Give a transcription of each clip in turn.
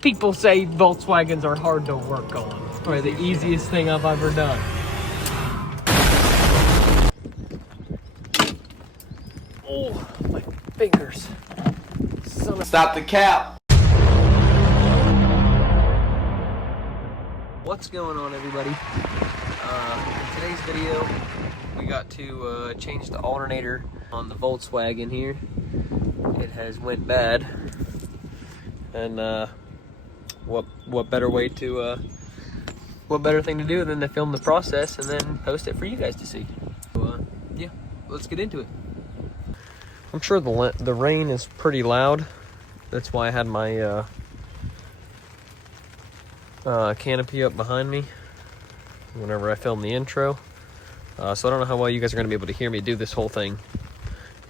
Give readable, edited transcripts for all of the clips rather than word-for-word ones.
People say Volkswagens are hard to work on. Probably the easiest thing I've ever done. Oh, my fingers. Stop the cap. What's going on, everybody? In today's video, we got to change the alternator on the Volkswagen here. It has went bad. And what better way to what better thing to do than to film the process and then post it for you guys to see. So, yeah, let's get into it. I'm sure the rain is pretty loud. That's why I had my canopy up behind me whenever I film the intro. So I don't know how well you guys are going to be able to hear me do this whole thing.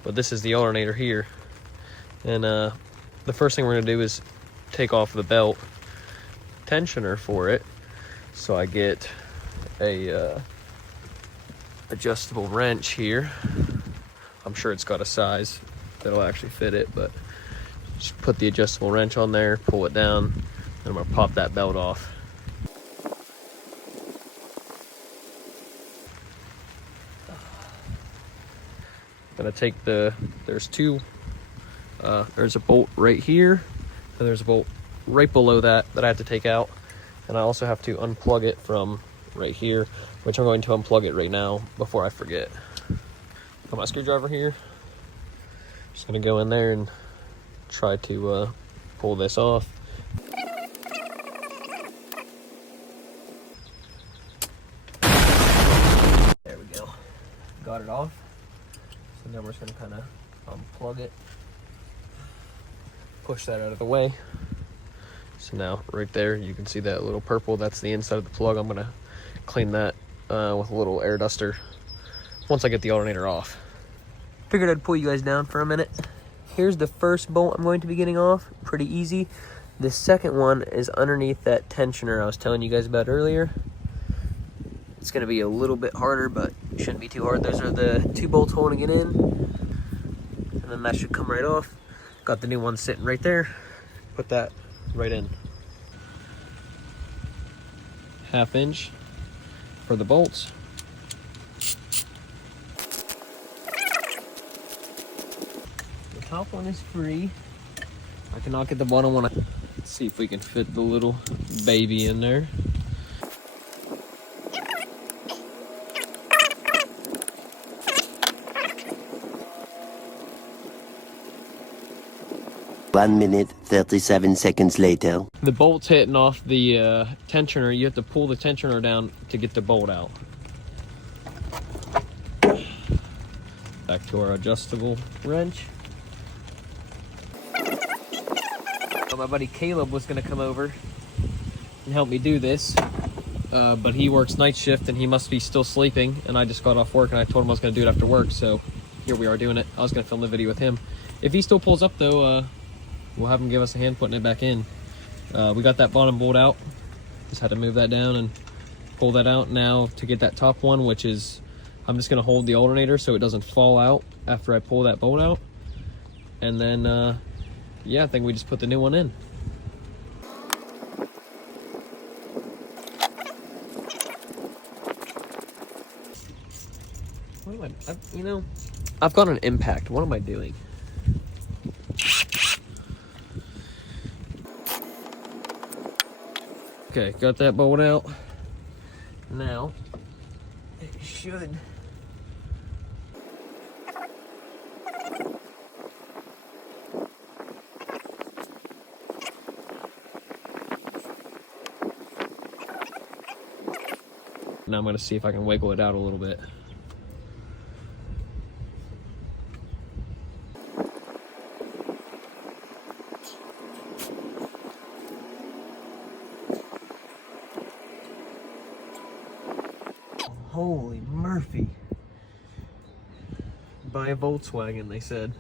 But this is the alternator here. And the first thing we're going to do is take off the belt tensioner for it. So I get a adjustable wrench here. I'm sure it's got a size that'll actually fit it, but just put the adjustable wrench on there, pull it down, and I'm gonna pop that belt off. I'm gonna take there's a bolt right here, and there's a bolt right below that I have to take out, and I also have to unplug it from right here, which I'm going to unplug it right now before I forget. Got my screwdriver here. Just gonna go in there and try to pull this off. There we go. Got it off. So now we're just gonna kind of unplug it. Push that out of the way. So now right there you can see that little purple, that's the inside of the plug. I'm gonna clean that with a little air duster once I get the alternator off. Figured I'd pull you guys down for a minute. Here's the first bolt I'm going to be getting off, pretty easy. The second one is underneath that tensioner I was telling you guys about earlier. It's gonna be a little bit harder, but it shouldn't be too hard. Those are the two bolts holding it in, and then that should come right off. Got the new one sitting right there. Put that right in. 1/2 inch for the bolts. The top one is free. I cannot get the bottom one. Let's see if we can fit the little baby in there. One minute, 37 seconds later. The bolt's hitting off the tensioner. You have to pull the tensioner down to get the bolt out. Back to our adjustable wrench. My buddy Caleb was going to come over and help me do this, but he works night shift and he must be still sleeping, and I just got off work and I told him I was going to do it after work, so here we are doing it. I was going to film the video with him. If he still pulls up though, we'll have him give us a hand putting it back in. We got that bottom bolt out. Just had to move that down and pull that out. Now to get that top one, which is, I'm just gonna hold the alternator so it doesn't fall out after I pull that bolt out. And then, yeah, I think we just put the new one in. What am I've got an impact. What am I doing? Okay, got that bolt out. Now, it should. Now I'm going to see if I can wiggle it out a little bit. Holy Murphy. Buy a Volkswagen, they said.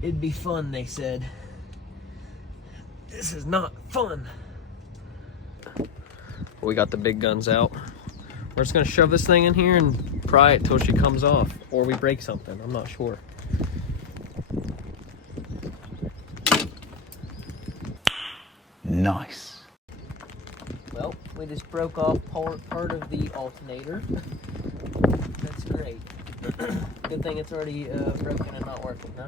It'd be fun, they said. This is not fun. We got the big guns out. We're just gonna shove this thing in here and pry it till she comes off, or we break something, I'm not sure. Nice. Well, we just broke off part of the alternator. That's great. Good thing it's already broken and not working, huh?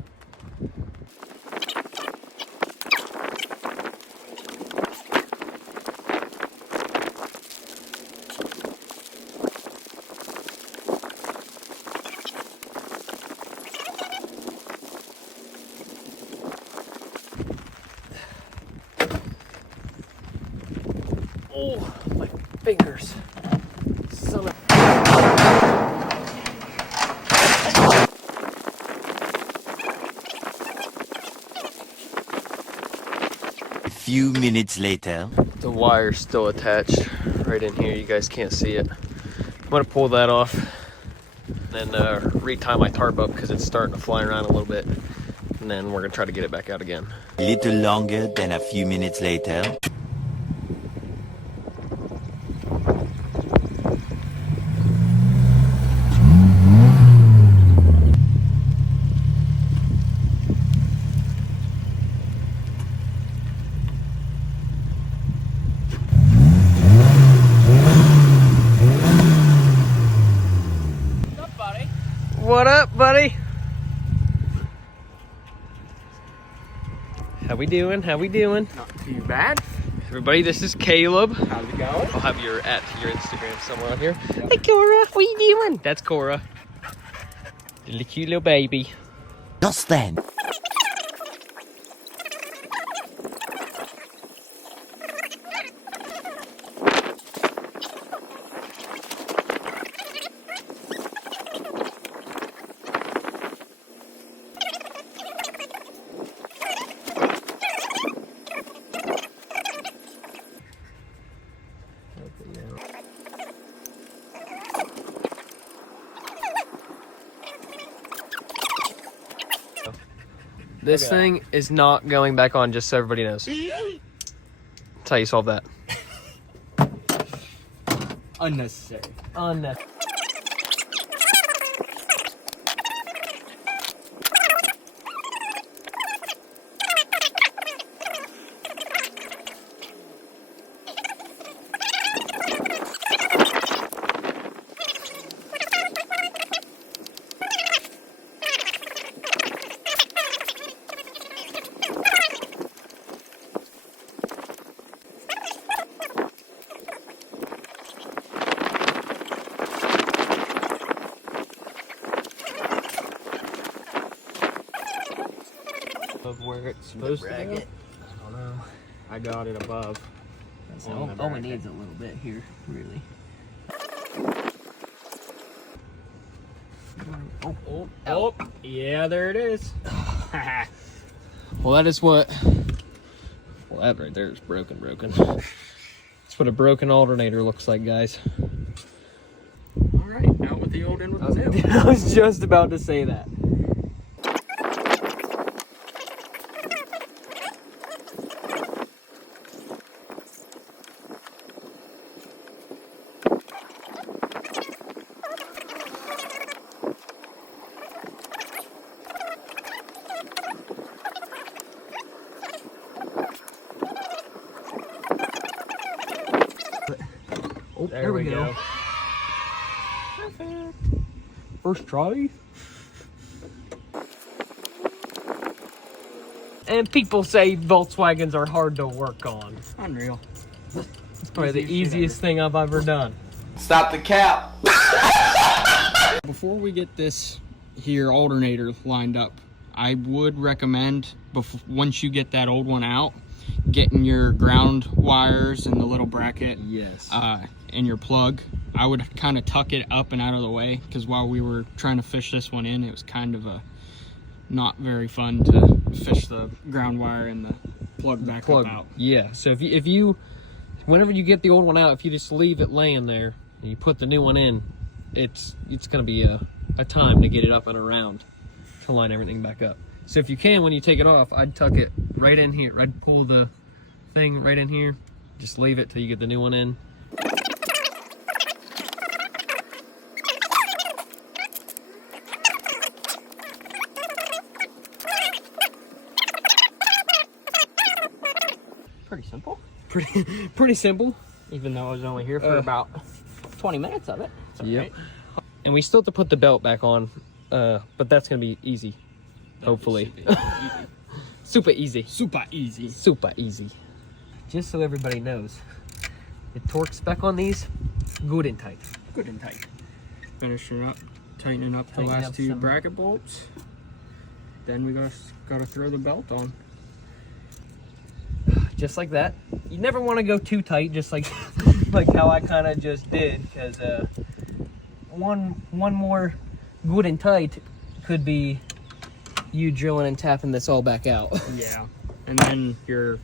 Oh, my fingers. Son of... A few minutes later. The wire's still attached right in here. You guys can't see it. I'm gonna pull that off and then retie my tarp up because it's starting to fly around a little bit. And then we're gonna try to get it back out again. A little longer than a few minutes later. What up, buddy? How we doing? How we doing? Not too bad. Everybody, this is Caleb. How's it going? I'll have your Instagram somewhere on here. Yep. Hey, Cora, what you doing? That's Cora. The cute little baby. Just then. This thing is not going back on, just so everybody knows. That's how you solve that. Unnecessary. Unnecessary. Of where it's supposed to go? I don't know. I got it above. All we need is a little bit here, really. Oh, yeah, there it is. Well, that is what... Well, that right there is broken. That's what a broken alternator looks like, guys. All right, out with the old, in with the new. I was just about to say that. Oh, there we go. Perfect. First try. And people say Volkswagens are hard to work on. Unreal. It's probably the easiest thing I've ever done. Stop the cap. Before we get this here alternator lined up, I would recommend, once you get that old one out, getting your ground wires and the little bracket, Yes. and your plug. I would kind of tuck it up and out of the way, because while we were trying to fish this one in, it was kind of not very fun to fish the ground wire and the plug back up out. Yeah. So if you whenever you get the old one out, if you just leave it laying there and you put the new one in, it's gonna be a time to get it up and around to line everything back up. So if you can, when you take it off, I'd tuck it right in here. I'd pull the thing right in here. Just leave it till you get the new one in. Pretty simple. pretty simple. Even though I was only here for about 20 minutes of it. Yep. And we still have to put the belt back on, but that's gonna be easy, hopefully. Super easy. Super easy. Super easy. Just so everybody knows, the torque spec on these, good and tight. Good and tight. Finishing up, tightening up the last two bracket bolts. Then we gotta throw the belt on. Just like that. You never want to go too tight, just like like how I kind of just did, because one more good and tight could be you drilling and tapping this all back out. Yeah, and then your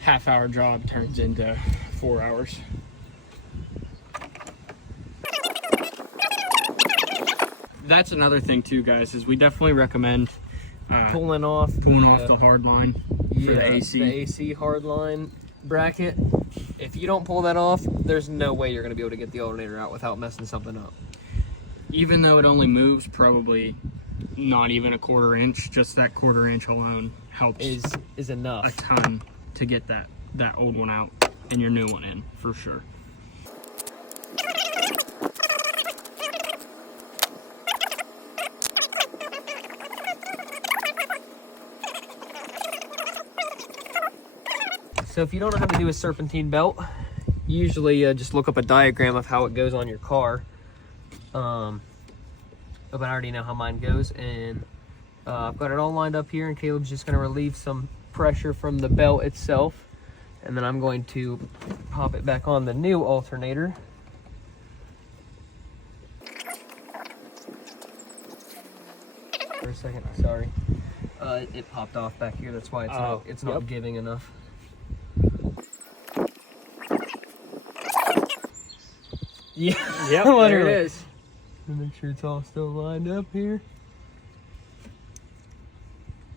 half-hour job turns into 4 hours. That's another thing too, guys, is we definitely recommend pulling off the hard line for the AC. The AC hard line bracket. If you don't pull that off, there's no way you're going to be able to get the alternator out without messing something up. Even though it only moves probably not even a 1/4 inch, just that 1/4 inch alone helps is enough a ton to get that old one out and your new one in, for sure. So if you don't know how to do a serpentine belt, usually just look up a diagram of how it goes on your car. But I already know how mine goes, and I've got it all lined up here, and Caleb's just going to relieve some pressure from the belt itself, and then I'm going to pop it back on the new alternator. For a second, sorry. It popped off back here, that's why it's not giving enough. Yeah. Yep, there it is. Make sure it's all still lined up here.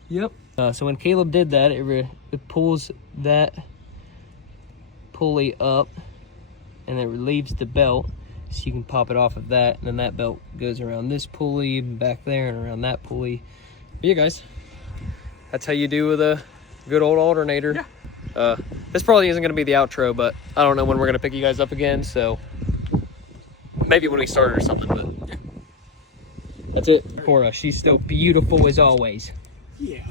Yep. So when Caleb did that, it pulls that pulley up, and it relieves the belt, so you can pop it off of that, and then that belt goes around this pulley, back there, and around that pulley. But yeah, guys, that's how you do with a good old alternator. Yeah. This probably isn't going to be the outro, but I don't know when we're going to pick you guys up again, so maybe when we started or something, but yeah. That's it. Cora, she's still beautiful as always. Yeah.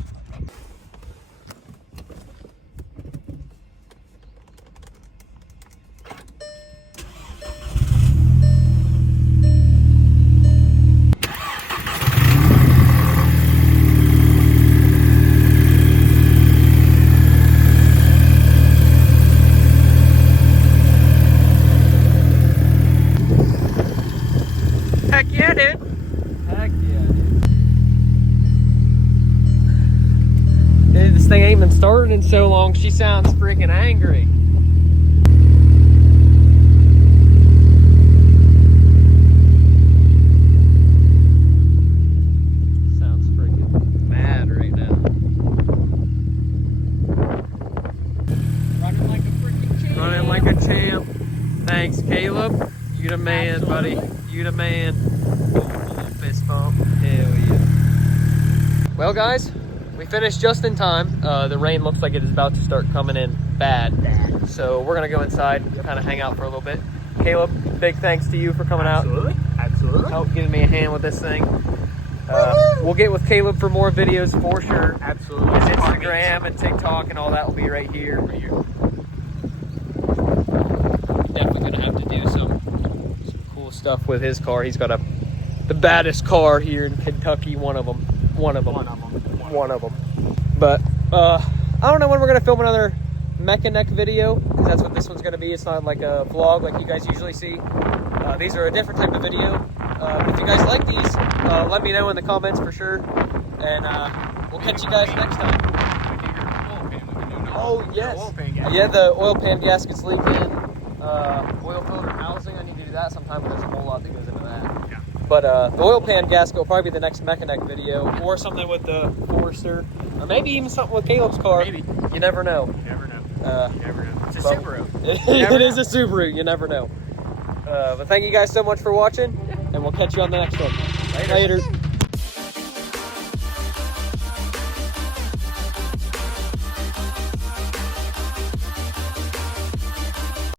Heck yeah, dude. Heck yeah, dude. This thing ain't been started in so long, she sounds freaking angry. Sounds freaking mad right now. Running like a freaking champ. Running like a champ. Thanks, Caleb. You the man, buddy. You the man. Fist bump. Hell yeah. Well, guys, we finished just in time. The rain looks like it is about to start coming in bad. So we're going to go inside and kind of hang out for a little bit. Caleb, big thanks to you for coming out. Absolutely. Help giving me a hand with this thing. We'll get with Caleb for more videos for sure. Absolutely. His Instagram and TikTok and all that will be right here. Definitely going to have to do some cool stuff with his car. He's got the baddest car here in Kentucky. One of them. But I don't know when we're going to film another MehKaNeCk video, because that's what this one's going to be. It's not like a vlog like you guys usually see. These are a different type of video. If you guys like these, let me know in the comments for sure. And we'll catch you guys next time. Oh, yes. Yeah, the oil pan gasket's leaking. Oil filter housing, I need to do that sometime, but there's a whole lot that goes into that. Yeah. But the oil pan gasket will probably be the next MehKaNeCk video, or something with the Forester, or maybe even something with Caleb's car. Maybe. You never know. You never know. You never know. It's a Subaru. It is a Subaru, you never know. But thank you guys so much for watching, and we'll catch you on the next one. Later.